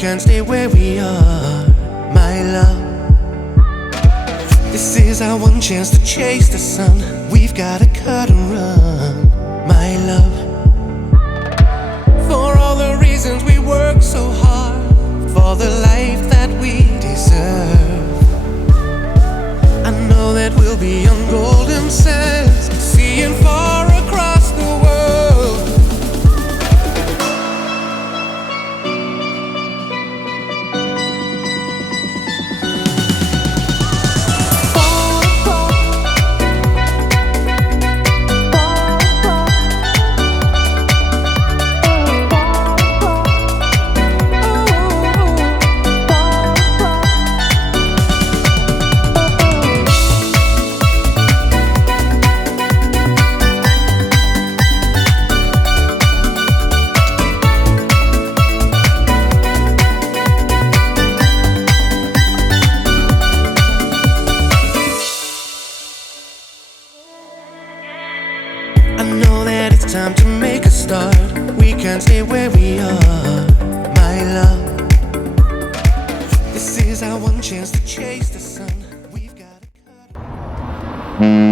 can't stay where we are, my love. This is our one chance to chase the sun. We've gotta cut and run, my love. For all the reasons we work so hard, for the life that we deserve, I know that we'll be on golden sands, seeing far across the world. I know that it's time to make a start. We can't stay where we are, my love. This is our one chance to chase the sun. We've got to cut.